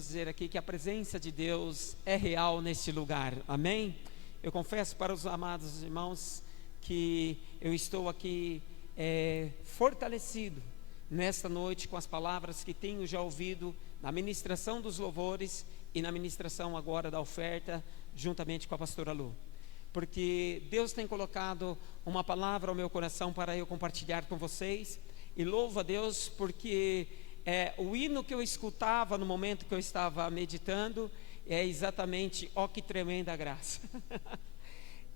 Dizer aqui que a presença de Deus é real neste lugar, amém? Eu confesso para os amados irmãos que eu estou aqui fortalecido nesta noite com as palavras que tenho já ouvido na ministração dos louvores e na ministração agora da oferta, juntamente com a pastora Lu, porque Deus tem colocado uma palavra ao meu coração para eu compartilhar com vocês, e louvo a Deus porque o hino que eu escutava no momento que eu estava meditando é exatamente "Ó que tremenda graça".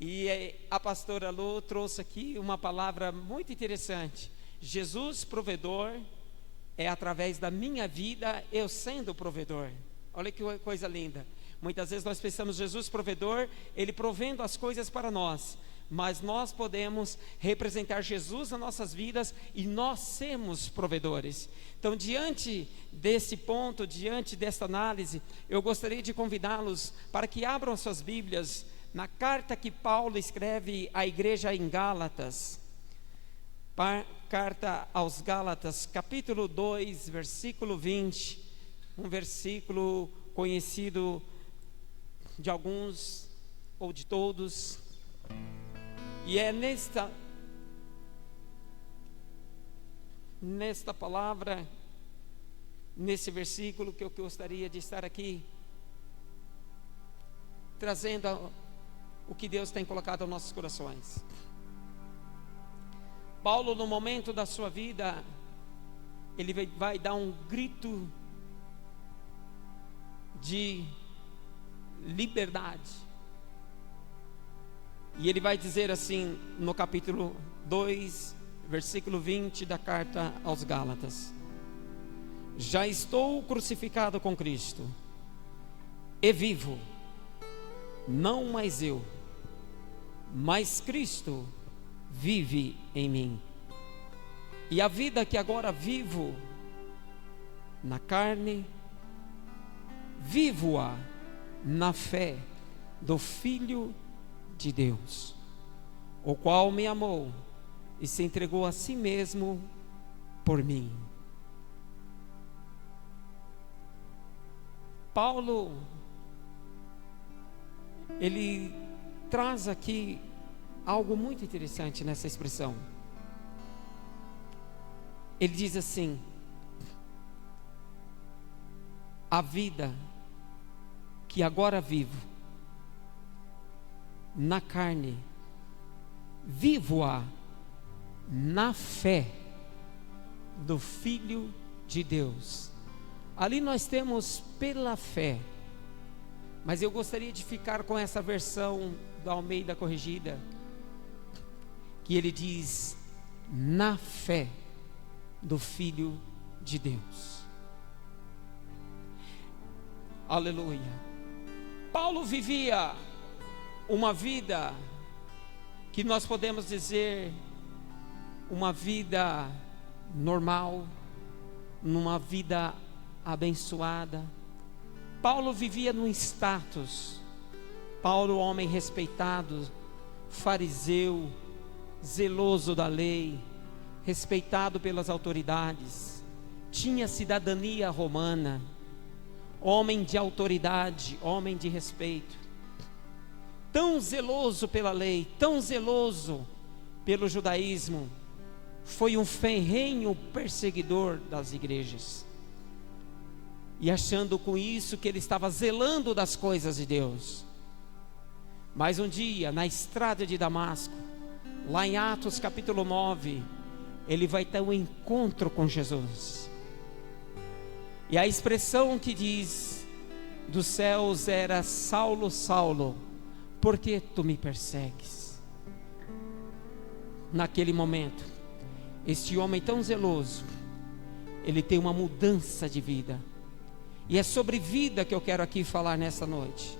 E a pastora Lu trouxe aqui uma palavra muito interessante: Jesus provedor, é através da minha vida eu sendo provedor. Olha que coisa linda. Muitas vezes nós pensamos Jesus provedor, Ele provendo as coisas para nós, mas nós podemos representar Jesus nas nossas vidas e nós sermos provedores. Então, diante desse ponto, diante desta análise, eu gostaria de convidá-los para que abram suas Bíblias na carta que Paulo escreve à igreja em Gálatas, carta aos Gálatas, capítulo 2, versículo 20, um versículo conhecido de alguns ou de todos, e é nesta palavra, nesse versículo, que eu gostaria de estar aqui trazendo o que Deus tem colocado aos nossos corações. Paulo, no momento da sua vida, ele vai dar um grito de liberdade, e ele vai dizer assim no capítulo 2, versículo 20 da carta aos Gálatas: já estou crucificado com Cristo, e vivo, não mais eu, mas Cristo vive em mim. E a vida que agora vivo na carne, vivo-a na fé do Filho de Deus, o qual me amou e se entregou a si mesmo por mim. Paulo, ele traz aqui algo muito interessante nessa expressão. Ele diz assim: a vida que agora vivo na carne, vivo-a na fé do Filho de Deus. Ali nós temos pela fé, mas eu gostaria de ficar com essa versão do Almeida Corrigida, que ele diz: na fé do Filho de Deus. Aleluia. Paulo vivia uma vida que nós podemos dizer uma vida normal, numa vida abençoada. Paulo vivia num status. Paulo, homem respeitado, fariseu, zeloso da lei, respeitado pelas autoridades, tinha cidadania romana, homem de autoridade, homem de respeito, tão zeloso pela lei, tão zeloso pelo judaísmo, foi um ferrenho perseguidor das igrejas, e achando com isso que ele estava zelando das coisas de Deus. Mas um dia, na estrada de Damasco, lá em Atos capítulo 9, ele vai ter um encontro com Jesus, e a expressão que diz dos céus era: Saulo, Saulo, por que tu me persegues? Naquele momento, este homem tão zeloso, ele tem uma mudança de vida, e é sobre vida que eu quero aqui falar nessa noite.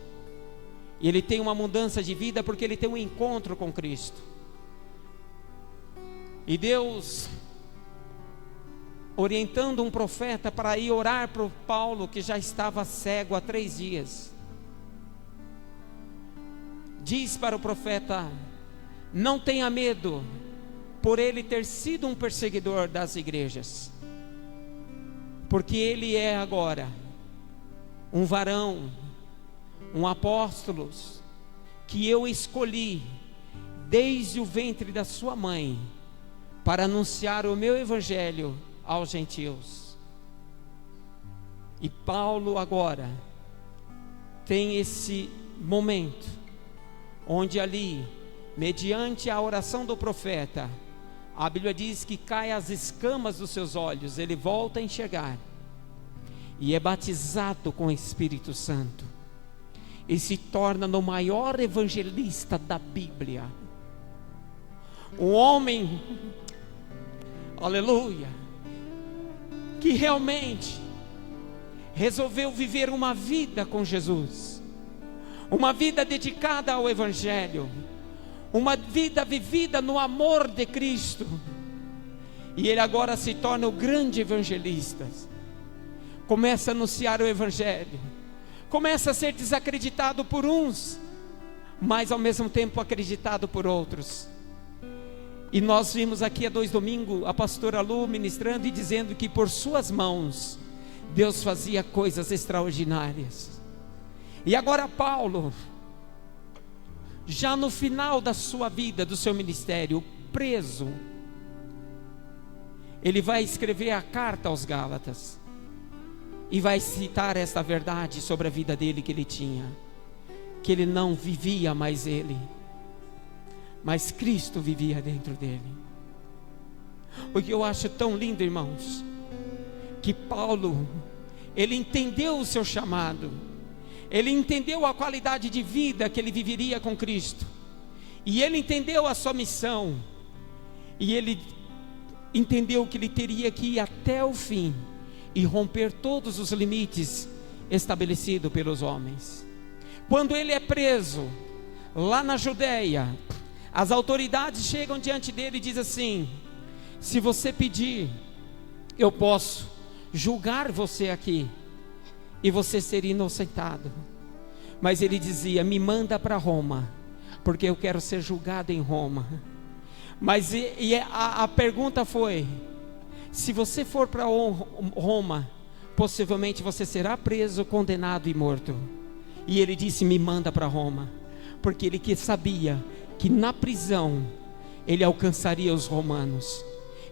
E ele tem uma mudança de vida porque ele tem um encontro com Cristo. E Deus, orientando um profeta para ir orar para o Paulo, que já estava cego há 3 dias, diz para o profeta: não tenha medo, por ele ter sido um perseguidor das igrejas, porque ele é agora um varão, um apóstolo, que eu escolhi desde o ventre da sua mãe, para anunciar o meu evangelho aos gentios. E Paulo agora tem esse momento, onde ali, mediante a oração do profeta, a Bíblia diz que cai as escamas dos seus olhos, ele volta a enxergar, e é batizado com o Espírito Santo, e se torna no maior evangelista da Bíblia, um homem, aleluia, que realmente resolveu viver uma vida com Jesus, uma vida dedicada ao Evangelho, uma vida vivida no amor de Cristo, e ele agora se torna o grande evangelista, começa a anunciar o Evangelho, começa a ser desacreditado por uns, mas ao mesmo tempo acreditado por outros. E nós vimos aqui há 2 domingos a pastora Lu ministrando e dizendo que por suas mãos Deus fazia coisas extraordinárias. E agora Paulo, já no final da sua vida, do seu ministério, preso, ele vai escrever a carta aos Gálatas e vai citar esta verdade sobre a vida dele que ele tinha, que ele não vivia mais ele, mas Cristo vivia dentro dele. O que eu acho tão lindo, irmãos, que Paulo, ele entendeu o seu chamado, ele entendeu a qualidade de vida que ele viveria com Cristo, e ele entendeu a sua missão, e ele entendeu que ele teria que ir até o fim, e romper todos os limites estabelecidos pelos homens. Quando ele é preso, lá na Judeia, as autoridades chegam diante dele e dizem assim: se você pedir, eu posso julgar você aqui, e você ser inocentado. Mas ele dizia: me manda para Roma, porque eu quero ser julgado em Roma. Mas a pergunta foi: se você for para Roma, possivelmente você será preso, condenado e morto. E ele disse: me manda para Roma, porque ele sabia que na prisão ele alcançaria os romanos.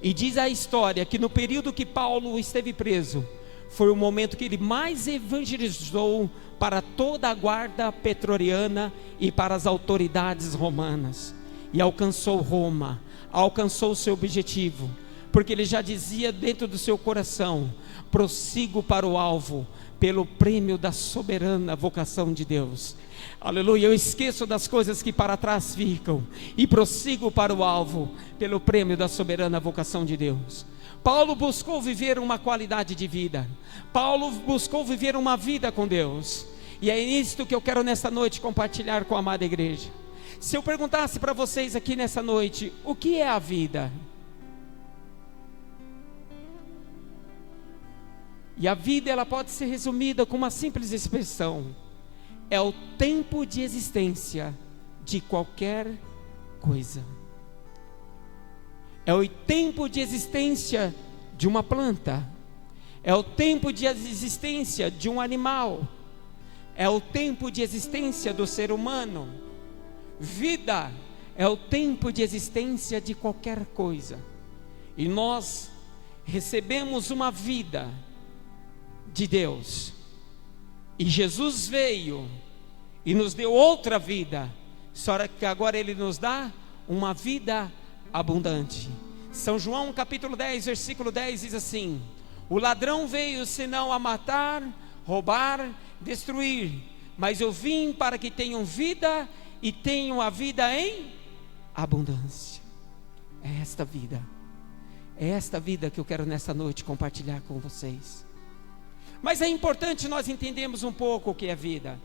E diz a história que no período que Paulo esteve preso, foi o momento que ele mais evangelizou para toda a guarda pretoriana e para as autoridades romanas, e alcançou Roma, alcançou o seu objetivo, porque ele já dizia dentro do seu coração: prossigo para o alvo, pelo prêmio da soberana vocação de Deus. Aleluia, eu esqueço das coisas que para trás ficam, e prossigo para o alvo, pelo prêmio da soberana vocação de Deus. Paulo buscou viver uma qualidade de vida, Paulo buscou viver uma vida com Deus, e é isto que eu quero nessa noite compartilhar com a amada igreja. Se eu perguntasse para vocês aqui nessa noite: o que é a vida? E a vida, ela pode ser resumida com uma simples expressão: é o tempo de existência de qualquer coisa. É o tempo de existência de uma planta, é o tempo de existência de um animal, é o tempo de existência do ser humano. Vida é o tempo de existência de qualquer coisa. E nós recebemos uma vida de Deus, e Jesus veio e nos deu outra vida, só que agora Ele nos dá uma vida abundante. São João capítulo 10, versículo 10 diz assim: o ladrão veio senão a matar, roubar, destruir, mas eu vim para que tenham vida e tenham a vida em abundância. É esta vida que eu quero nessa noite compartilhar com vocês. Mas é importante nós entendermos um pouco o que é vida.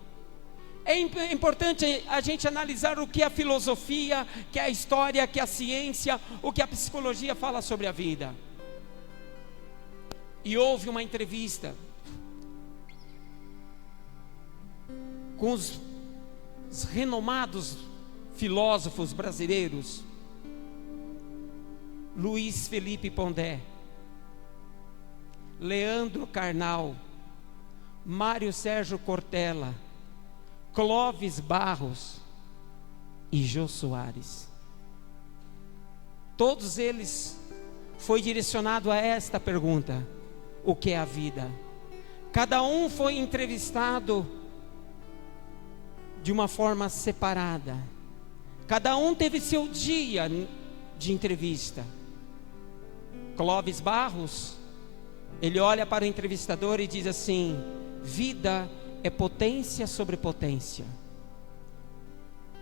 É importante a gente analisar o que a filosofia, que a história, que a ciência, o que a psicologia fala sobre a vida. E houve uma entrevista com os renomados filósofos brasileiros, Luiz Felipe Pondé, Leandro Carnal, Mário Sérgio Cortella, Clóvis Barros e Jô Soares. Todos eles foi direcionado a esta pergunta: o que é a vida? Cada um foi entrevistado de uma forma separada. Cada um teve seu dia de entrevista. Clóvis Barros, ele olha para o entrevistador e diz assim: vida é potência sobre potência.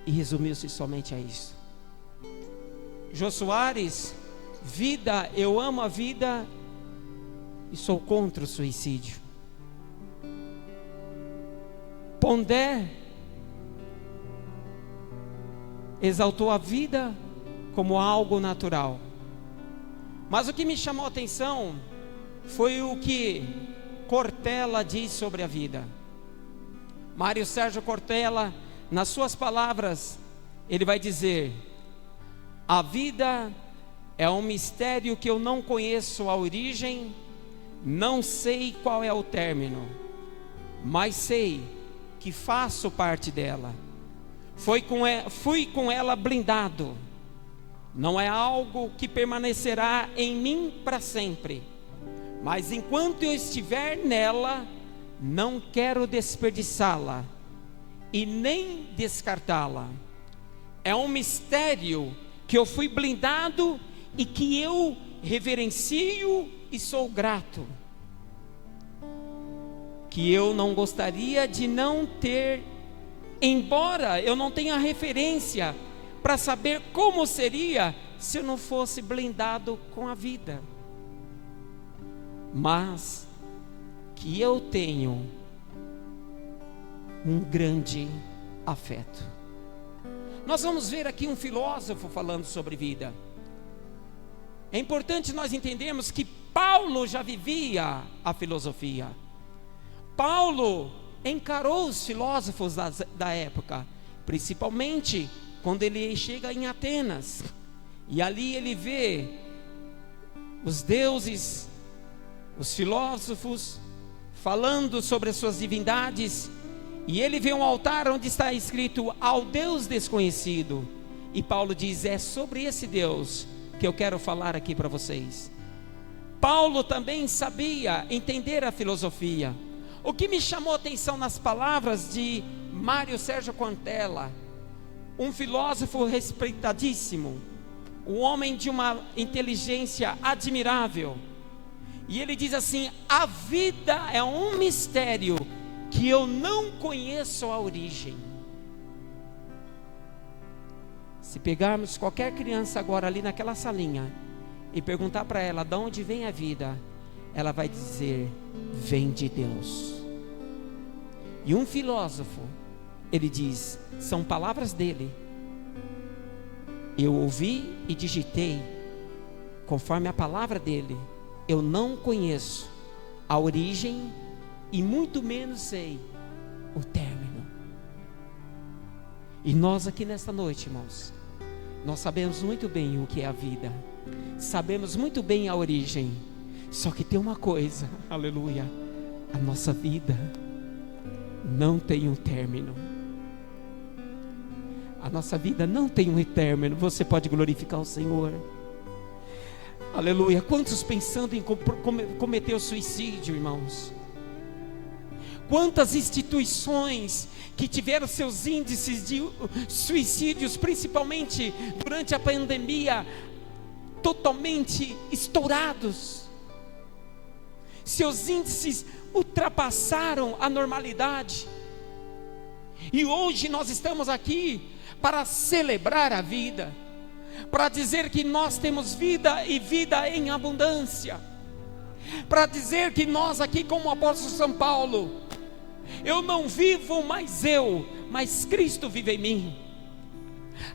E resumiu-se somente a isso. Jô Soares: vida, eu amo a vida e sou contra o suicídio. Pondé exaltou a vida como algo natural. Mas o que me chamou a atenção foi o que Cortella diz sobre a vida. Mário Sérgio Cortella, nas suas palavras, ele vai dizer: a vida é um mistério que eu não conheço a origem, não sei qual é o término, mas sei que faço parte dela. Fui com ela blindado. Não é algo que permanecerá em mim para sempre, mas enquanto eu estiver nela, não quero desperdiçá-la e nem descartá-la. É um mistério que eu fui blindado e que eu reverencio e sou grato, que eu não gostaria de não ter, embora eu não tenha referência para saber como seria se eu não fosse blindado com a vida, mas que eu tenho um grande afeto. Nós vamos ver aqui um filósofo falando sobre vida. É importante nós entendermos que Paulo já vivia a filosofia. Paulo encarou os filósofos da época, principalmente quando ele chega em Atenas, e ali ele vê os deuses, os filósofos falando sobre as suas divindades, e ele vê um altar onde está escrito ao Deus desconhecido, e Paulo diz: é sobre esse Deus que eu quero falar aqui para vocês. Paulo também sabia entender a filosofia. O que me chamou a atenção nas palavras de Mário Sérgio Cortella, um filósofo respeitadíssimo, um homem de uma inteligência admirável, e ele diz assim: a vida é um mistério que eu não conheço a origem. Se pegarmos qualquer criança agora ali naquela salinha e perguntar para ela de onde vem a vida, ela vai dizer: vem de Deus. E um filósofo, ele diz, são palavras dele: eu ouvi e digitei conforme a palavra dele. Eu não conheço a origem e muito menos sei o término. E nós aqui nesta noite, irmãos, nós sabemos muito bem o que é a vida, sabemos muito bem a origem. Só que tem uma coisa, aleluia: a nossa vida não tem um término. A nossa vida não tem um término. Você pode glorificar o Senhor, aleluia. Quantos pensando em cometer o suicídio, irmãos? Quantas instituições que tiveram seus índices de suicídios, principalmente durante a pandemia, totalmente estourados. Seus índices ultrapassaram a normalidade. E hoje nós estamos aqui para celebrar a vida, para dizer que nós temos vida e vida em abundância, para dizer que nós aqui, como o apóstolo São Paulo: eu não vivo mais eu, mas Cristo vive em mim.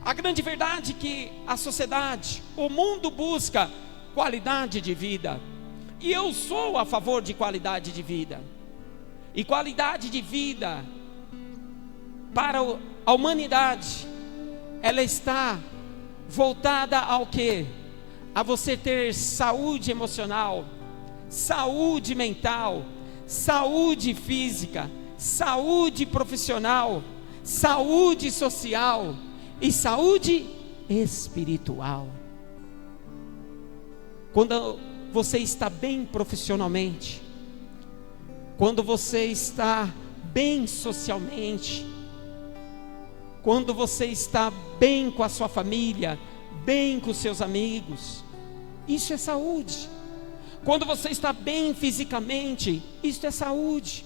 A grande verdade é que a sociedade, o mundo busca qualidade de vida, e eu sou a favor de qualidade de vida. E qualidade de vida para a humanidade, ela está voltada ao quê? A você ter saúde emocional, saúde mental, saúde física, saúde profissional, saúde social e saúde espiritual. Quando você está bem profissionalmente, quando você está bem socialmente, quando você está bem com a sua família, bem com os seus amigos, isso é saúde. Quando você está bem fisicamente, isso é saúde.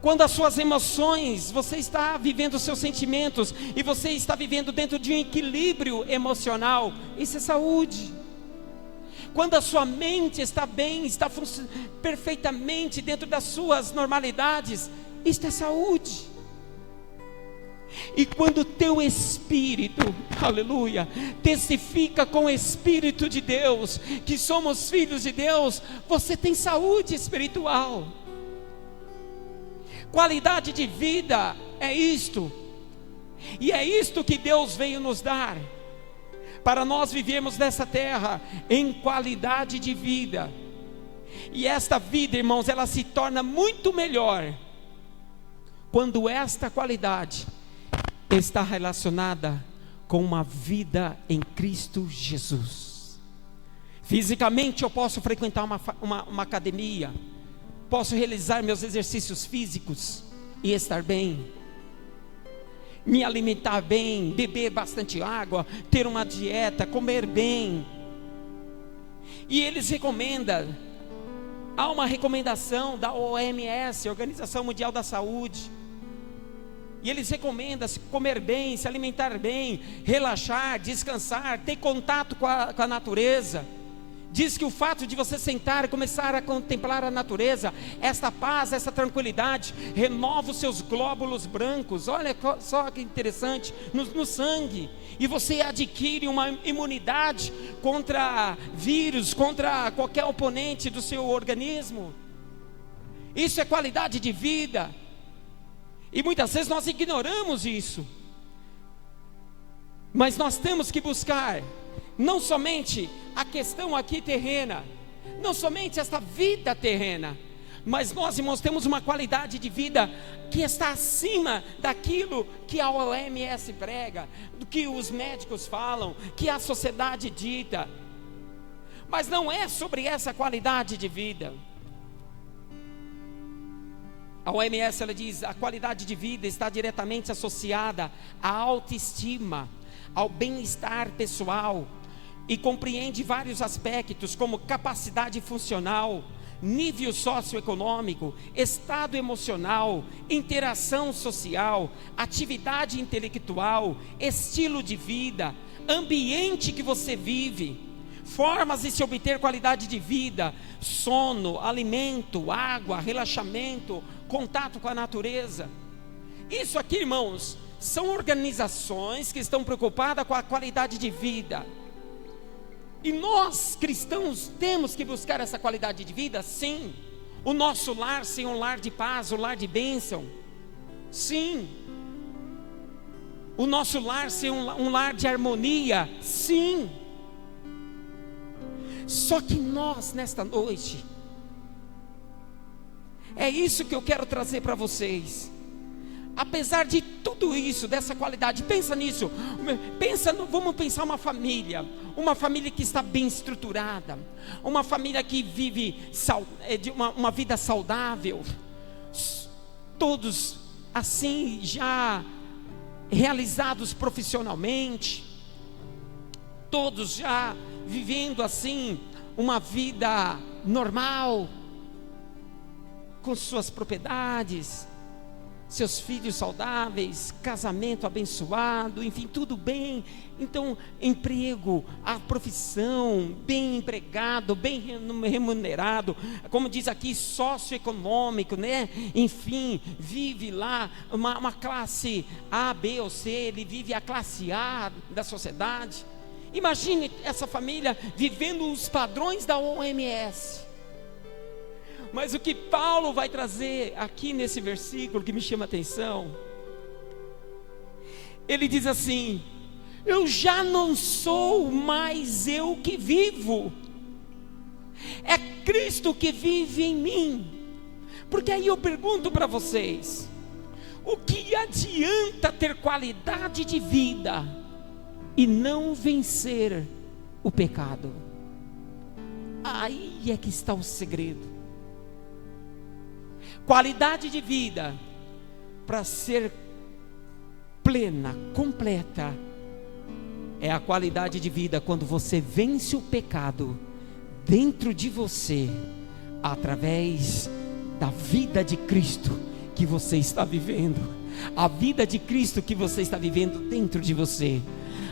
Quando as suas emoções, você está vivendo os seus sentimentos e você está vivendo dentro de um equilíbrio emocional, isso é saúde. Quando a sua mente está bem, está perfeitamente dentro das suas normalidades, isso é saúde. E quando o teu espírito, aleluia, testifica com o Espírito de Deus, que somos filhos de Deus, você tem saúde espiritual. Qualidade de vida é isto, e é isto que Deus veio nos dar, para nós vivermos nessa terra em qualidade de vida. E esta vida, irmãos, ela se torna muito melhor quando esta qualidade está relacionada com uma vida em Cristo Jesus. Fisicamente eu posso frequentar uma academia, posso realizar meus exercícios físicos e estar bem, me alimentar bem, beber bastante água, ter uma dieta, comer bem. E eles recomendam, há uma recomendação da OMS, Organização Mundial da Saúde, e eles recomendam se comer bem, se alimentar bem, relaxar, descansar, ter contato com a natureza. Diz que o fato de você sentar e começar a contemplar a natureza, esta paz, essa tranquilidade, renova os seus glóbulos brancos, olha só que interessante, no sangue, e você adquire uma imunidade contra vírus, contra qualquer oponente do seu organismo. Isso é qualidade de vida, e muitas vezes nós ignoramos isso, mas nós temos que buscar, não somente a questão aqui terrena, não somente esta vida terrena, mas nós, irmãos, temos uma qualidade de vida que está acima daquilo que a OMS prega, do que os médicos falam, que a sociedade dita. Mas não é sobre essa qualidade de vida. A OMS, ela diz, a qualidade de vida está diretamente associada à autoestima, ao bem-estar pessoal, e compreende vários aspectos como capacidade funcional, nível socioeconômico, estado emocional, interação social, atividade intelectual, estilo de vida, ambiente que você vive, formas de se obter qualidade de vida, sono, alimento, água, relaxamento, contato com a natureza. Isso aqui, irmãos, são organizações que estão preocupadas com a qualidade de vida. E nós, cristãos, temos que buscar essa qualidade de vida? Sim. O nosso lar ser um lar de paz, um lar de bênção? Sim. O nosso lar ser um lar de harmonia? Sim. Só que nós, nesta noite, é isso que eu quero trazer para vocês. Apesar de tudo isso, dessa qualidade, pensa nisso, vamos pensar uma família que está bem estruturada, uma família que vive uma vida saudável, todos assim já realizados profissionalmente, todos já vivendo assim uma vida normal, com suas propriedades, seus filhos saudáveis, casamento abençoado, enfim, tudo bem. Então, emprego, a profissão, bem empregado, bem remunerado, como diz aqui, socioeconômico, né? Enfim, vive lá uma classe A, B ou C, ele vive a classe A da sociedade. Imagine essa família vivendo os padrões da OMS. Mas o que Paulo vai trazer aqui nesse versículo que me chama a atenção, ele diz assim: eu já não sou mais eu que vivo, é Cristo que vive em mim. Porque aí eu pergunto para vocês: o que adianta ter qualidade de vida e não vencer o pecado? Aí é que está o segredo. Qualidade de vida, para ser plena, completa, é a qualidade de vida quando você vence o pecado dentro de você, através da vida de Cristo que você está vivendo. A vida de Cristo que você está vivendo dentro de você.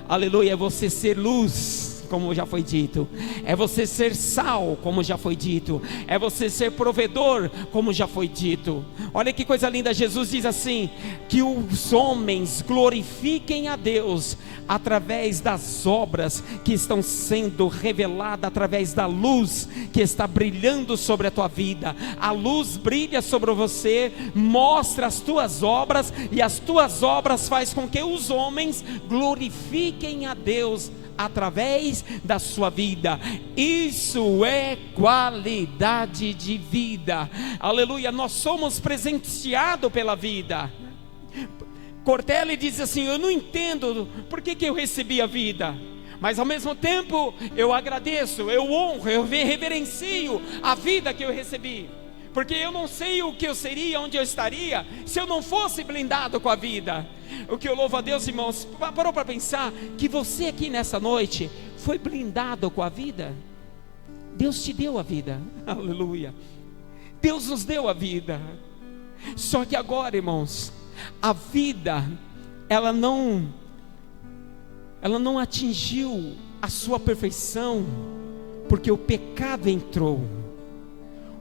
Aleluia. É você ser luz, como já foi dito. É você ser sal, como já foi dito. É você ser provedor, como já foi dito. Olha que coisa linda. Jesus diz assim: que os homens glorifiquem a Deus através das obras que estão sendo reveladas, através da luz que está brilhando sobre a tua vida. A luz brilha sobre você, mostra as tuas obras, e as tuas obras faz com que os homens glorifiquem a Deus através da sua vida. Isso é qualidade de vida. Aleluia. Nós somos presenteados pela vida. Cortella diz assim: eu não entendo por que eu recebi a vida, mas ao mesmo tempo eu agradeço, eu honro, eu reverencio a vida que eu recebi, porque eu não sei o que eu seria, onde eu estaria, se eu não fosse blindado com a vida. O que eu louvo a Deus, irmãos, parou para pensar que você aqui nessa noite foi blindado com a vida? Deus te deu a vida, aleluia. Deus nos deu a vida. Só que agora, irmãos, a vida, ela não atingiu a sua perfeição, porque o pecado entrou.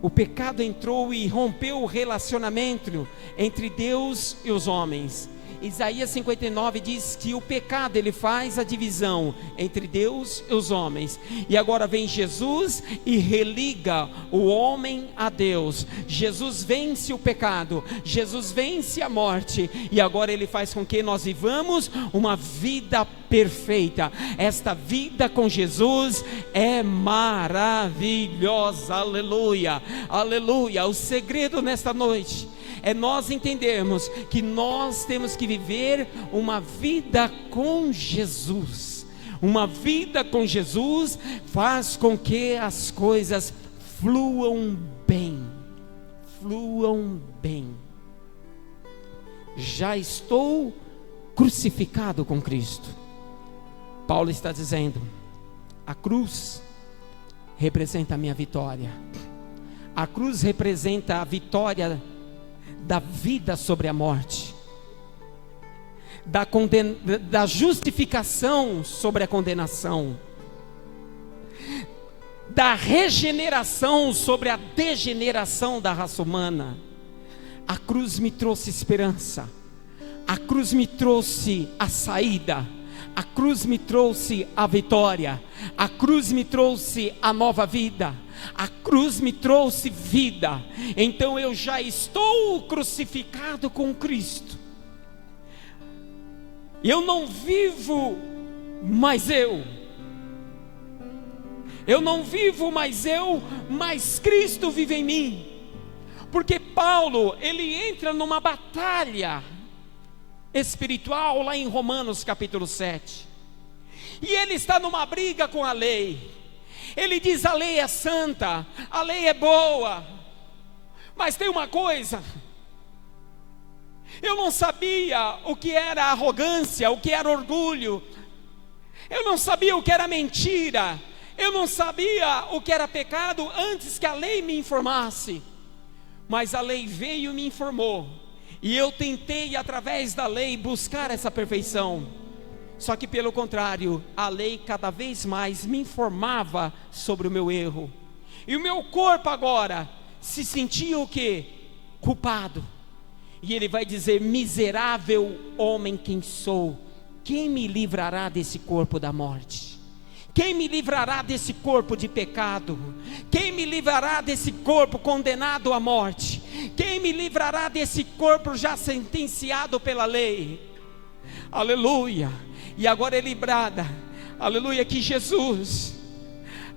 O pecado entrou e rompeu o relacionamento entre Deus e os homens. Isaías 59 diz que o pecado, ele faz a divisão entre Deus e os homens. E agora vem Jesus e religa o homem a Deus. Jesus vence o pecado, Jesus vence a morte, e agora ele faz com que nós vivamos uma vida perfeita. Esta vida com Jesus é maravilhosa, aleluia, aleluia. O segredo nesta noite é nós entendermos que nós temos que viver uma vida com Jesus. Uma vida com Jesus faz com que as coisas fluam bem. Fluam bem. Já estou crucificado com Cristo. Paulo está dizendo: a cruz representa a minha vitória. A cruz representa a vitória da vida sobre a morte, da justificação sobre a condenação, da regeneração sobre a degeneração da raça humana. A cruz me trouxe esperança, a cruz me trouxe a saída, a cruz me trouxe a vitória, a cruz me trouxe a nova vida, a cruz me trouxe vida. Então eu já estou crucificado com Cristo. Eu não vivo mais eu não vivo mais eu, mas Cristo vive em mim. Porque Paulo, ele entra numa batalha espiritual lá em Romanos capítulo 7, e ele está numa briga com a lei. Ele diz: a lei é santa, a lei é boa, mas tem uma coisa: eu não sabia o que era arrogância, o que era orgulho, eu não sabia o que era mentira, eu não sabia o que era pecado antes que a lei me informasse. Mas a lei veio e me informou, e eu tentei através da lei buscar essa perfeição. Só que pelo contrário, a lei cada vez mais me informava sobre o meu erro, e o meu corpo agora se sentia o quê? Culpado. E ele vai dizer: miserável homem quem sou, quem me livrará desse corpo da morte? Quem me livrará desse corpo de pecado? Quem me livrará desse corpo condenado à morte? Quem me livrará desse corpo já sentenciado pela lei? Aleluia. E agora ele brada, aleluia, que Jesus,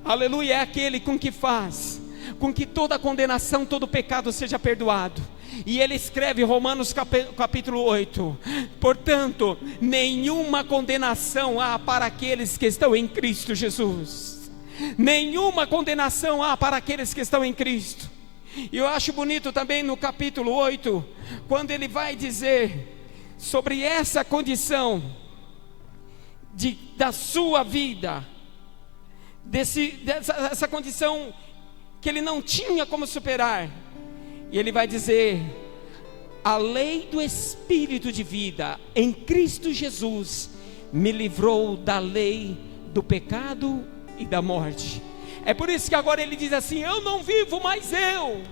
aleluia, é aquele com que faz com que toda condenação, todo pecado seja perdoado. E ele escreve Romanos capítulo 8: portanto, nenhuma condenação há para aqueles que estão em Cristo Jesus. Nenhuma condenação há para aqueles que estão em Cristo. E eu acho bonito também no capítulo 8, quando ele vai dizer sobre essa condição da sua vida, essa condição que ele não tinha como superar. E ele vai dizer: a lei do Espírito de vida em Cristo Jesus me livrou da lei do pecado e da morte. É por isso que agora ele diz assim: eu não vivo mais eu,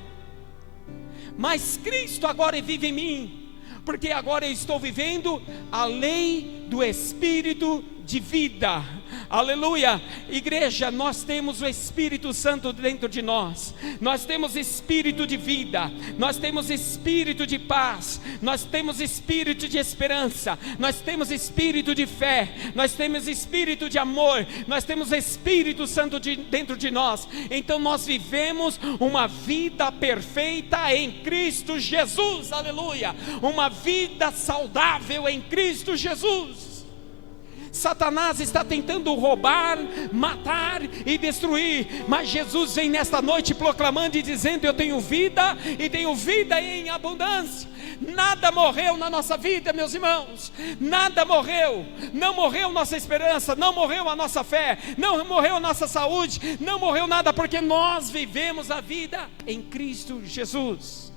mas Cristo agora vive em mim, porque agora eu estou vivendo a lei do Espírito de vida. Aleluia. Igreja, nós temos o Espírito Santo dentro de nós. Nós temos espírito de vida, nós temos espírito de paz, nós temos espírito de esperança, nós temos espírito de fé, nós temos espírito de amor, nós temos Espírito Santo dentro de nós. Então nós vivemos uma vida perfeita em Cristo Jesus. Aleluia. Uma vida saudável em Cristo Jesus. Satanás está tentando roubar, matar e destruir, mas Jesus vem nesta noite proclamando e dizendo: eu tenho vida e tenho vida em abundância. Nada morreu na nossa vida, meus irmãos, nada morreu. Não morreu nossa esperança, não morreu a nossa fé, não morreu a nossa saúde, não morreu nada, porque nós vivemos a vida em Cristo Jesus.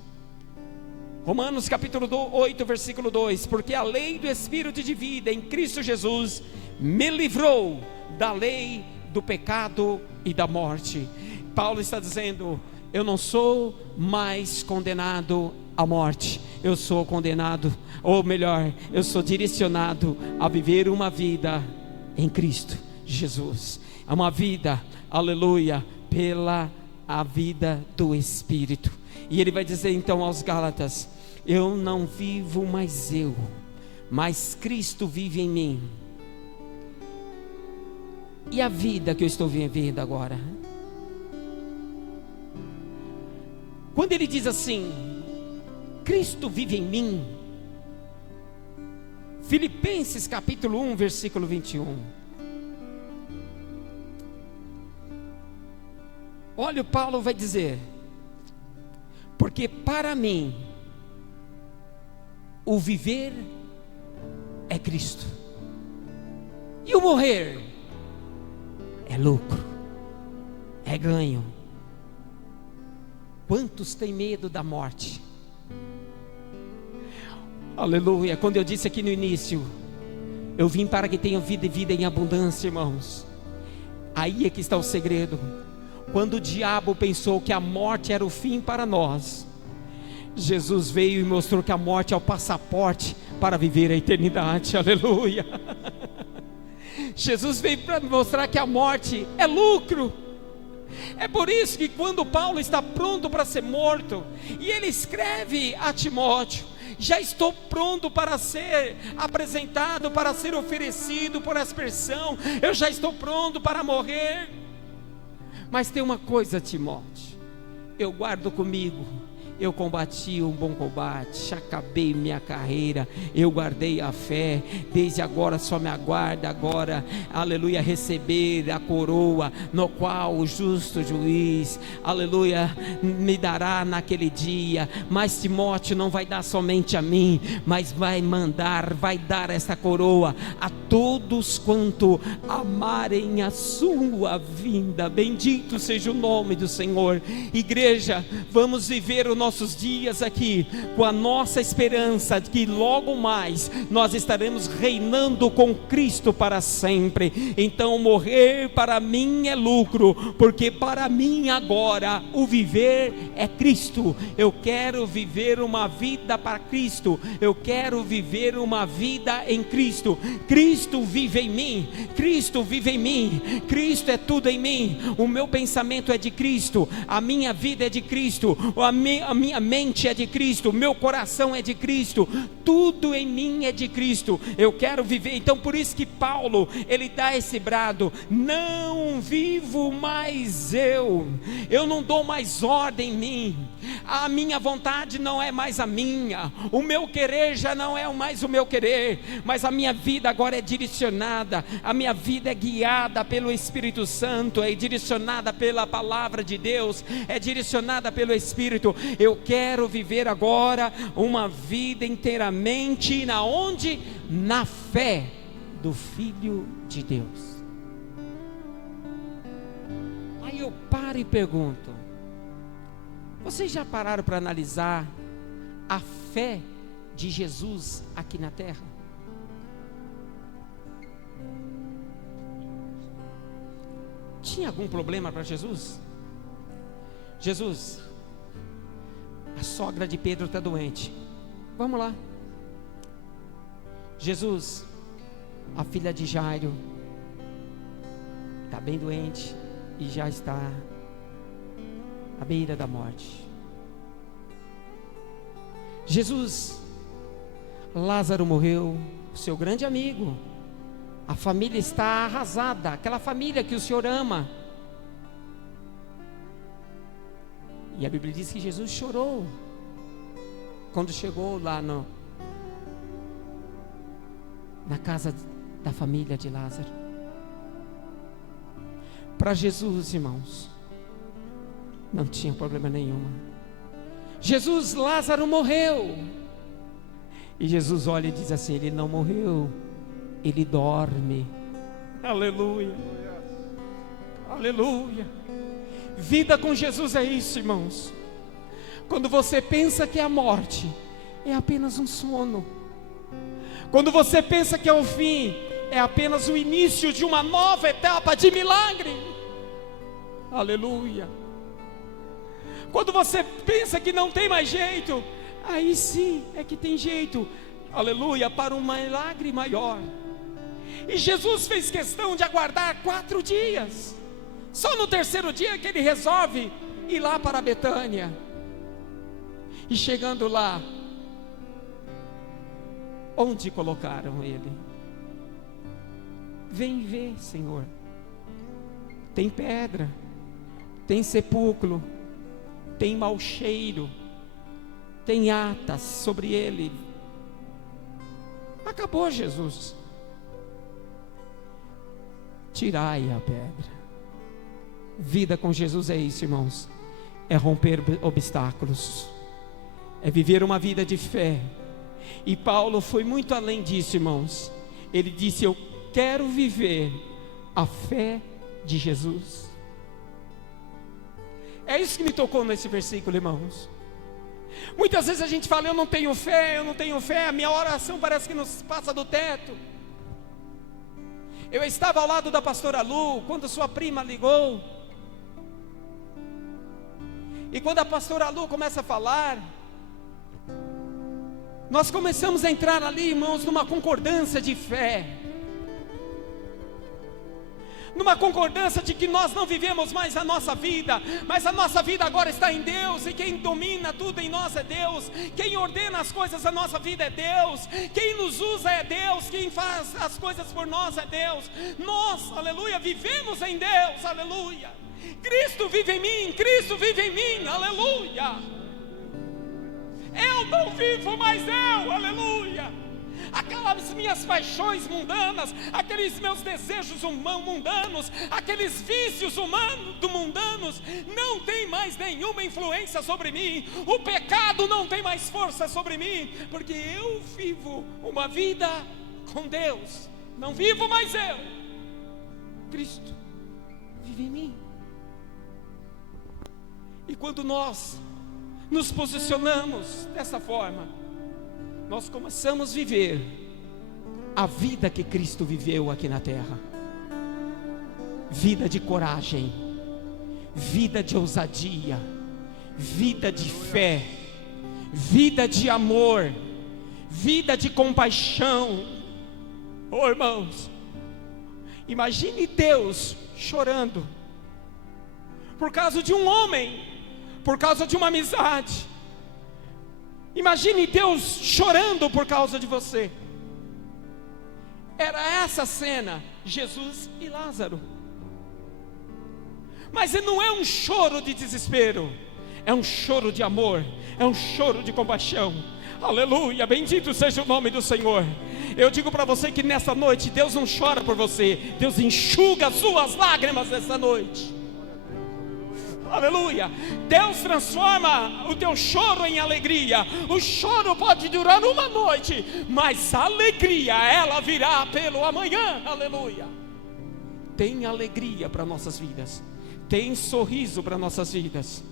Romanos capítulo 8, versículo 2: porque a lei do Espírito de vida em Cristo Jesus me livrou da lei do pecado e da morte. Paulo está dizendo: eu não sou mais condenado à morte, eu sou condenado, ou melhor, eu sou direcionado a viver uma vida em Cristo Jesus. É uma vida, aleluia, pela a vida do Espírito. E ele vai dizer então aos Gálatas: eu não vivo mais eu, mas Cristo vive em mim. E a vida que eu estou vivendo agora? Quando ele diz assim: Cristo vive em mim, Filipenses capítulo 1, versículo 21. Olha, o Paulo vai dizer: porque para mim o viver é Cristo, e o morrer é lucro, é ganho. Quantos têm medo da morte? Aleluia. Quando eu disse aqui no início, eu vim para que tenham vida e vida em abundância, irmãos. Aí é que está o segredo. Quando o diabo pensou que a morte era o fim para nós, Jesus veio e mostrou que a morte é o passaporte para viver a eternidade. Aleluia. Jesus veio para mostrar que a morte é lucro. É por isso que quando Paulo está pronto para ser morto, e ele escreve a Timóteo: já estou pronto para ser apresentado, para ser oferecido por aspersão, eu já estou pronto para morrer. Mas tem uma coisa, Timóteo, eu guardo comigo: eu combati um bom combate, acabei minha carreira, eu guardei a fé. Desde agora só me aguarda agora, aleluia, receber a coroa, no qual o justo juiz, aleluia, me dará naquele dia. Mas Timóteo não vai dar somente a mim, mas vai dar essa coroa a todos quanto amarem a sua vinda. Bendito seja o nome do Senhor. Igreja, vamos viver o nossos dias aqui com a nossa esperança de que logo mais nós estaremos reinando com Cristo para sempre. Então morrer para mim é lucro, porque para mim agora o viver é Cristo. Eu quero viver uma vida para Cristo, eu quero viver uma vida em Cristo. Cristo vive em mim, Cristo vive em mim, Cristo é tudo em mim. O meu pensamento é de Cristo, a minha vida é de Cristo, a minha mente é de Cristo, meu coração é de Cristo, tudo em mim é de Cristo. Eu quero viver. Então por isso que Paulo, ele dá esse brado: não vivo mais eu não dou mais ordem em mim, a minha vontade não é mais a minha, o meu querer já não é mais o meu querer, mas a minha vida agora é direcionada, a minha vida é guiada pelo Espírito Santo, é direcionada pela palavra de Deus, é direcionada pelo Espírito. Eu quero viver agora uma vida inteiramente na onde? Na fé do Filho de Deus. Aí eu paro e pergunto: vocês já pararam para analisar a fé de Jesus aqui na terra? Tinha algum problema para Jesus? Jesus, a sogra de Pedro está doente, vamos lá. Jesus, a filha de Jairo está bem doente e já está à beira da morte. Jesus, Lázaro morreu, seu grande amigo, a família está arrasada, aquela família que o Senhor ama. E a Bíblia diz que Jesus chorou quando chegou lá na casa da família de Lázaro. Para Jesus, irmãos, não tinha problema nenhum. Jesus, Lázaro morreu, e Jesus olha e diz assim: ele não morreu, ele dorme. Aleluia, aleluia. Vida com Jesus é isso, irmãos. Quando você pensa que a morte é apenas um sono, quando você pensa que é o fim, é apenas o início de uma nova etapa de milagre. Aleluia. Quando você pensa que não tem mais jeito, aí sim é que tem jeito, aleluia, para um milagre maior. E Jesus fez questão de aguardar 4 dias. Só no terceiro dia que ele resolve ir lá para Betânia. E chegando lá, onde colocaram ele? Vem ver, Senhor. Tem pedra, tem sepulcro, tem mau cheiro, tem atas sobre ele. Acabou, Jesus. Tirai a pedra. Vida com Jesus é isso, irmãos. É romper obstáculos, é viver uma vida de fé. E Paulo foi muito além disso, irmãos. Ele disse: eu quero viver a fé de Jesus. É isso que me tocou nesse versículo, irmãos. Muitas vezes a gente fala: eu não tenho fé, a minha oração parece que nos passa do teto. Eu estava ao lado da pastora Lu, quando sua prima ligou. E quando a pastora Lu começa a falar, nós começamos a entrar ali, irmãos, numa concordância de fé, numa concordância de que nós não vivemos mais a nossa vida, mas a nossa vida agora está em Deus, e quem domina tudo em nós é Deus, quem ordena as coisas na nossa vida é Deus, quem nos usa é Deus, quem faz as coisas por nós é Deus. Nós, aleluia, vivemos em Deus, aleluia. Cristo vive em mim, Cristo vive em mim, aleluia. Eu não vivo mais eu, aleluia. Aquelas minhas paixões mundanas, aqueles meus desejos mundanos, aqueles vícios mundanos, não tem mais nenhuma influência sobre mim. O pecado não tem mais força sobre mim, porque eu vivo uma vida com Deus. Não vivo mais eu, Cristo vive em mim. E quando nós nos posicionamos dessa forma, nós começamos a viver a vida que Cristo viveu aqui na terra. Vida de coragem, vida de ousadia, vida de fé, vida de amor, vida de compaixão. Oh, irmãos, imagine Deus chorando por causa de um homem, por causa de uma amizade, Imagine Deus chorando por causa de você. Era essa cena, Jesus e Lázaro. Mas não é um choro de desespero, é um choro de amor, é um choro de compaixão. Aleluia, bendito seja o nome do Senhor. Eu digo para você que nessa noite Deus não chora por você, Deus enxuga as suas lágrimas nessa noite. Aleluia. Deus transforma o teu choro em alegria. O choro pode durar uma noite, mas a alegria, ela virá pelo amanhã. Aleluia. Tem alegria para nossas vidas, tem sorriso para nossas vidas.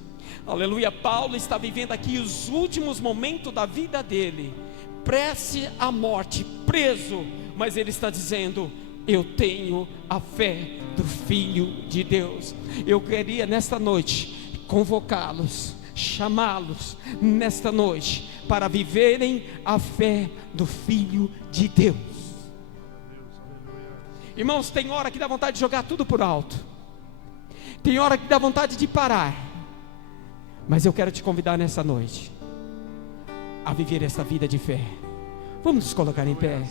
Aleluia. Paulo está vivendo aqui os últimos momentos da vida dele, prestes à morte, preso, mas ele está dizendo: eu tenho a fé do Filho de Deus. Eu queria nesta noite convocá-los, chamá-los nesta noite para viverem a fé do Filho de Deus. Irmãos, tem hora que dá vontade de jogar tudo por alto, tem hora que dá vontade de parar, mas eu quero te convidar nessa noite a viver essa vida de fé. Vamos nos colocar em pé.